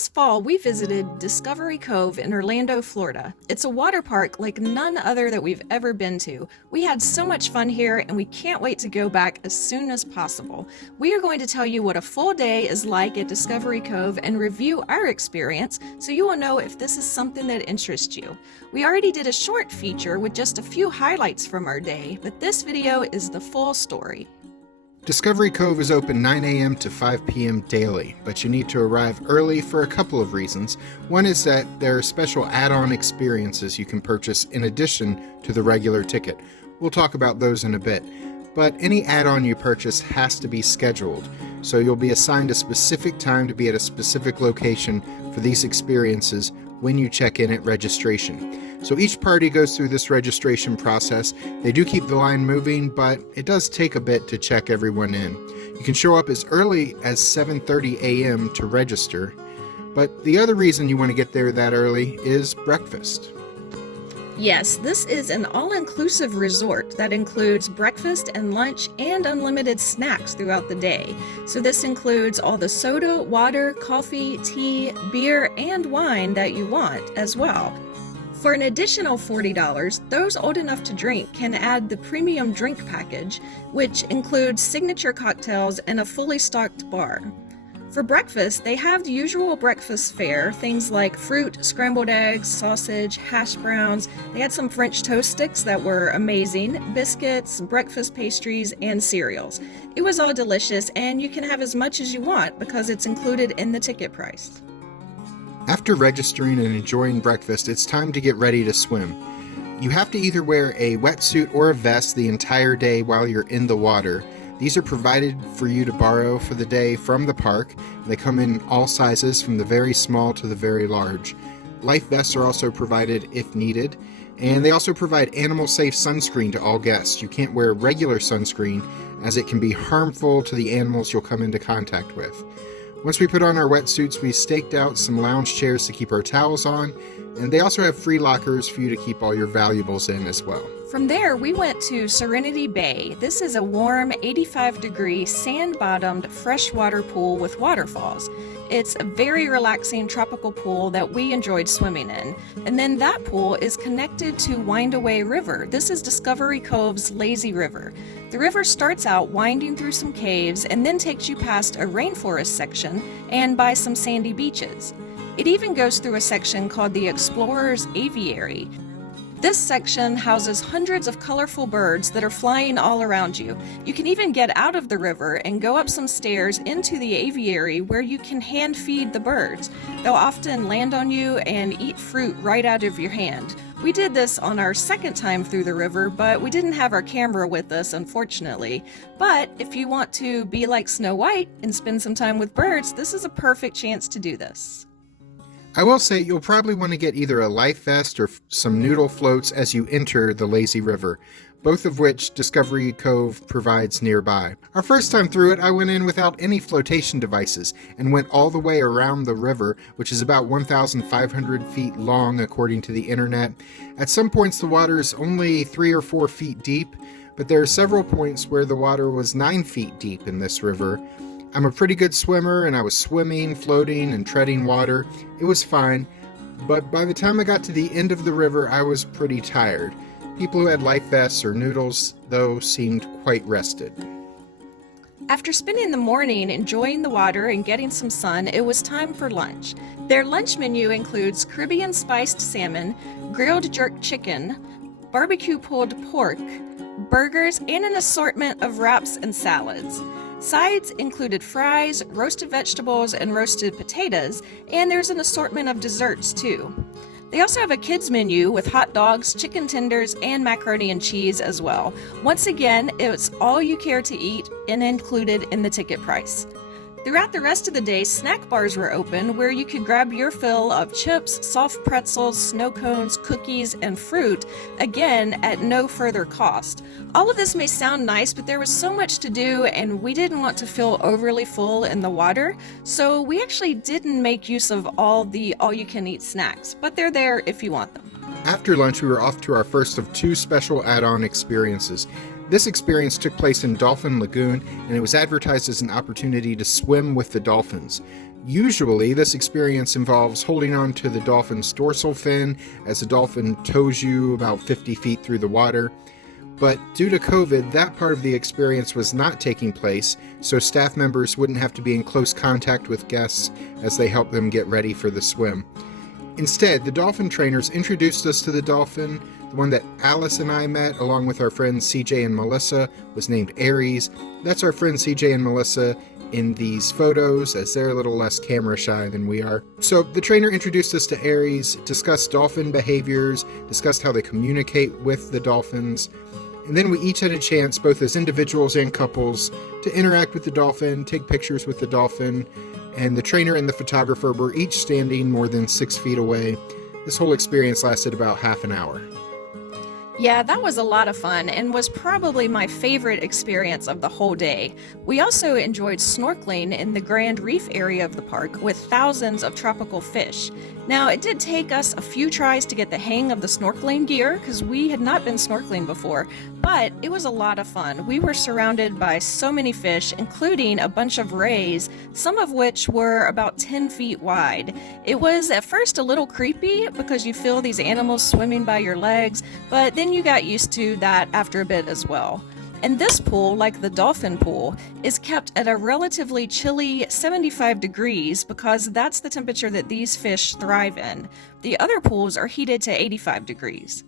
This fall, we visited Discovery Cove in Orlando, Florida. It's a water park like none other that we've ever been to. We had so much fun here, and we can't wait to go back as soon as possible. We are going to tell you what a full day is like at Discovery Cove and review our experience so you will know if this is something that interests you. We already did a short feature with just a few highlights from our day, but this video is the full story. Discovery Cove is open 9 a.m. to 5 p.m. daily, but you need to arrive early for a couple of reasons. One is that there are special add-on experiences you can purchase in addition to the regular ticket. We'll talk about those in a bit. But any add-on you purchase has to be scheduled, so you'll be assigned a specific time to be at a specific location for these experiences when you check in at registration. So each party goes through this registration process. They do keep the line moving, but it does take a bit to check everyone in. You can show up as early as 7:30 a.m. to register, but the other reason you want to get there that early is breakfast. Yes, this is an all-inclusive resort that includes breakfast and lunch and unlimited snacks throughout the day. So this includes all the soda, water, coffee, tea, beer, and wine that you want as well. For an additional $40, those old enough to drink can add the premium drink package, which includes signature cocktails and a fully stocked bar. For breakfast, they have the usual breakfast fare, things like fruit, scrambled eggs, sausage, hash browns. They had some French toast sticks that were amazing, biscuits, breakfast pastries, and cereals. It was all delicious, and you can have as much as you want because it's included in the ticket price. After registering and enjoying breakfast, it's time to get ready to swim. You have to either wear a wetsuit or a vest the entire day while you're in the water. These are provided for you to borrow for the day from the park. They come in all sizes, from the very small to the very large. Life vests are also provided if needed, and they also provide animal-safe sunscreen to all guests. You can't wear regular sunscreen as it can be harmful to the animals you'll come into contact with. Once we put on our wetsuits, we staked out some lounge chairs to keep our towels on, and they also have free lockers for you to keep all your valuables in as well. From there, we went to Serenity Bay. This is a warm 85-degree sand-bottomed freshwater pool with waterfalls. It's a very relaxing tropical pool that we enjoyed swimming in. And then that pool is connected to Windaway River. This is Discovery Cove's lazy river. The river starts out winding through some caves and then takes you past a rainforest section and by some sandy beaches. It even goes through a section called the Explorer's Aviary. This section houses hundreds of colorful birds that are flying all around you. You can even get out of the river and go up some stairs into the aviary where you can hand feed the birds. They'll often land on you and eat fruit right out of your hand. We did this on our second time through the river, but we didn't have our camera with us, unfortunately. But if you want to be like Snow White and spend some time with birds, this is a perfect chance to do this. I will say you'll probably want to get either a life vest or some noodle floats as you enter the lazy river, both of which Discovery Cove provides nearby. Our first time through it, I went in without any flotation devices and went all the way around the river, which is about 1,500 feet long according to the internet. At some points the water is only 3 or 4 feet deep, but there are several points where the water was 9 feet deep in this river. I'm a pretty good swimmer, and I was swimming, floating, and treading water. It was fine, but by the time I got to the end of the river, I was pretty tired. People who had life vests or noodles, though, seemed quite rested. After spending the morning enjoying the water and getting some sun, it was time for lunch. Their lunch menu includes Caribbean spiced salmon, grilled jerk chicken, barbecue pulled pork, burgers, and an assortment of wraps and salads. Sides included fries, roasted vegetables, and roasted potatoes, and there's an assortment of desserts too. They also have a kids menu with hot dogs, chicken tenders, and macaroni and cheese as well. Once again, it's all you care to eat and included in the ticket price. Throughout the rest of the day, snack bars were open where you could grab your fill of chips, soft pretzels, snow cones, cookies, and fruit, again at no further cost. All of this may sound nice, but there was so much to do and we didn't want to feel overly full in the water, so we actually didn't make use of all the all-you-can-eat snacks, but they're there if you want them. After lunch, we were off to our first of 2 special add-on experiences. This experience took place in Dolphin Lagoon, and it was advertised as an opportunity to swim with the dolphins. Usually, this experience involves holding on to the dolphin's dorsal fin as the dolphin tows you about 50 feet through the water. But due to COVID, that part of the experience was not taking place, so staff members wouldn't have to be in close contact with guests as they helped them get ready for the swim. Instead, the dolphin trainers introduced us to the dolphin. The one that Alice and I met, along with our friends CJ and Melissa, was named Aries. That's our friends CJ and Melissa in these photos, as they're a little less camera shy than we are. So the trainer introduced us to Aries, discussed dolphin behaviors, discussed how they communicate with the dolphins, and then we each had a chance, both as individuals and couples, to interact with the dolphin, take pictures with the dolphin, and the trainer and the photographer were each standing more than 6 feet away. This whole experience lasted about half an hour. Yeah, that was a lot of fun and was probably my favorite experience of the whole day. We also enjoyed snorkeling in the Grand Reef area of the park with thousands of tropical fish. Now, it did take us a few tries to get the hang of the snorkeling gear because we had not been snorkeling before, but it was a lot of fun. We were surrounded by so many fish, including a bunch of rays, some of which were about 10 feet wide. It was at first a little creepy because you feel these animals swimming by your legs, but then you got used to that after a bit as well. And this pool, like the dolphin pool, is kept at a relatively chilly 75 degrees because that's the temperature that these fish thrive in. The other pools are heated to 85 degrees.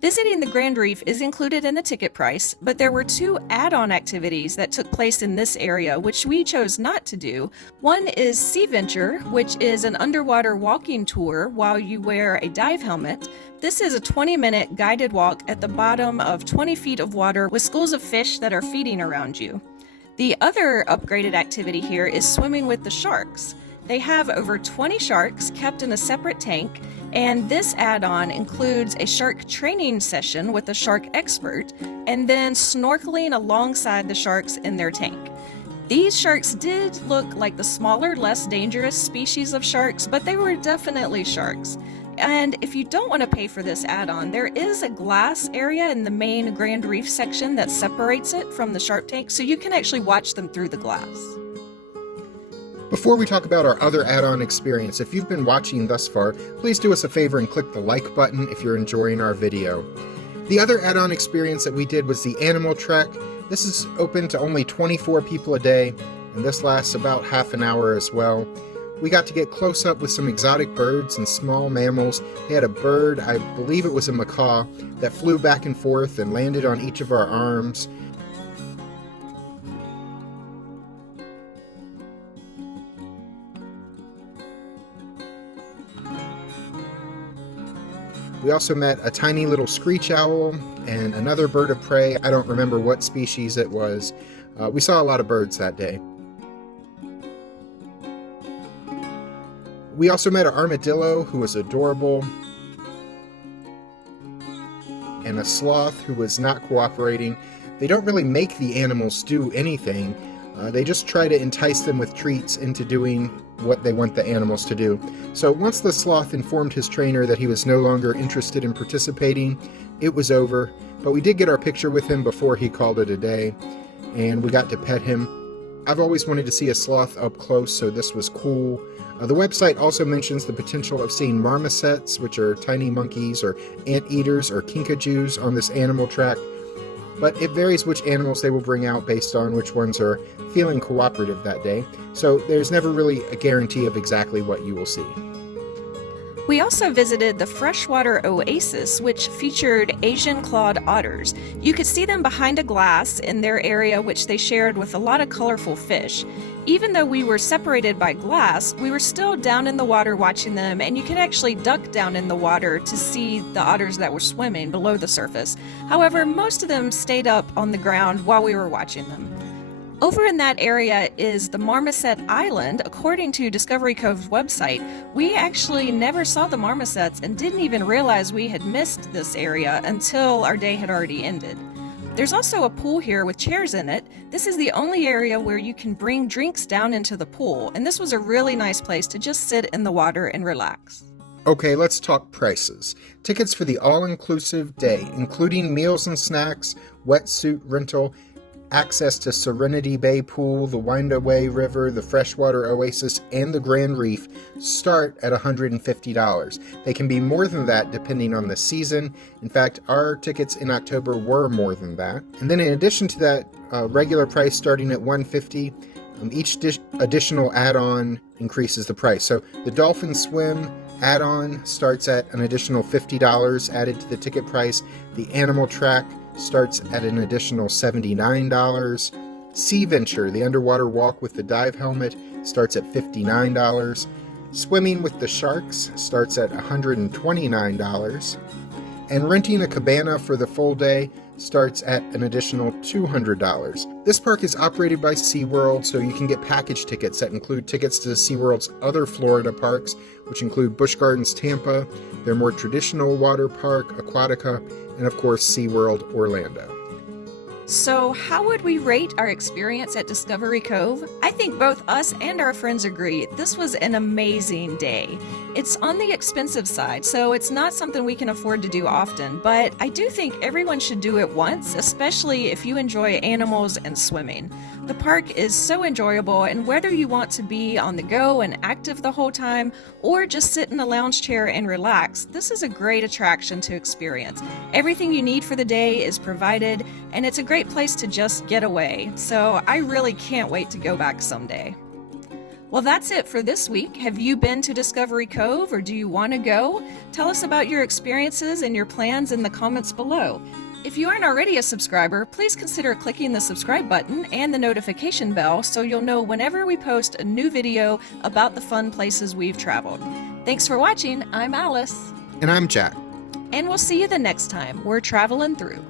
Visiting the Grand Reef is included in the ticket price, but there were 2 add-on activities that took place in this area, which we chose not to do. One is Sea Venture, which is an underwater walking tour while you wear a dive helmet. This is a 20-minute guided walk at the bottom of 20 feet of water with schools of fish that are feeding around you. The other upgraded activity here is swimming with the sharks. They have over 20 sharks kept in a separate tank, and this add-on includes a shark training session with a shark expert, and then snorkeling alongside the sharks in their tank. These sharks did look like the smaller, less dangerous species of sharks, but they were definitely sharks. And if you don't want to pay for this add-on, there is a glass area in the main Grand Reef section that separates it from the shark tank, so you can actually watch them through the glass. Before we talk about our other add-on experience, if you've been watching thus far, please do us a favor and click the like button if you're enjoying our video. The other add-on experience that we did was the Animal Trek. This is open to only 24 people a day, and this lasts about half an hour as well. We got to get close up with some exotic birds and small mammals. They had a bird, I believe it was a macaw, that flew back and forth and landed on each of our arms. We also met a tiny little screech owl and another bird of prey. I don't remember what species it was. We saw a lot of birds that day. We also met an armadillo who was adorable, and a sloth who was not cooperating. They don't really make the animals do anything. They just try to entice them with treats into doing what they want the animals to do. So once the sloth informed his trainer that he was no longer interested in participating, it was over. But we did get our picture with him before he called it a day, and we got to pet him. I've always wanted to see a sloth up close, so this was cool. The website also mentions the potential of seeing marmosets, which are tiny monkeys or anteaters or kinkajous on this animal track. But it varies which animals they will bring out based on which ones are feeling cooperative that day. So there's never really a guarantee of exactly what you will see. We also visited the freshwater oasis, which featured Asian clawed otters. You could see them behind a glass in their area, which they shared with a lot of colorful fish. Even though we were separated by glass, we were still down in the water watching them, and you could actually duck down in the water to see the otters that were swimming below the surface. However, most of them stayed up on the ground while we were watching them. Over in that area is the Marmoset Island. According to Discovery Cove's website, we actually never saw the marmosets and didn't even realize we had missed this area until our day had already ended. There's also a pool here with chairs in it. This is the only area where you can bring drinks down into the pool, and this was a really nice place to just sit in the water and relax. Okay, let's talk prices. Tickets for the all-inclusive day, including meals and snacks, wetsuit rental, access to Serenity Bay Pool, the Windaway River, the Freshwater Oasis, and the Grand Reef, start at $150. They can be more than that depending on the season. In fact, our tickets in October were more than that. And then in addition to that regular price starting at $150, each additional add-on increases the price. So the Dolphin Swim add-on starts at an additional $50 added to the ticket price. The Animal Track starts at an additional $79. Sea Venture, the underwater walk with the dive helmet, starts at $59. Swimming with the Sharks starts at $129. And renting a cabana for the full day starts at an additional $200. This park is operated by SeaWorld, so you can get package tickets that include tickets to SeaWorld's other Florida parks, which include Busch Gardens Tampa, their more traditional water park, Aquatica, and of course SeaWorld Orlando. So, how would we rate our experience at Discovery Cove? I think both us and our friends agree this was an amazing day. It's on the expensive side, so it's not something we can afford to do often, but I do think everyone should do it once, especially if you enjoy animals and swimming. The park is so enjoyable, and whether you want to be on the go and active the whole time, or just sit in a lounge chair and relax, this is a great attraction to experience. Everything you need for the day is provided, and it's a great place to just get away. So I really can't wait to go back someday. Well, that's it for this week. Have you been to Discovery Cove, or do you want to go? Tell us about your experiences and your plans in the comments below. If you aren't already a subscriber, please consider clicking the subscribe button and the notification bell so you'll know whenever we post a new video about the fun places we've traveled. Thanks for watching. I'm Alice. And I'm Jack. And we'll see you the next time we're traveling through.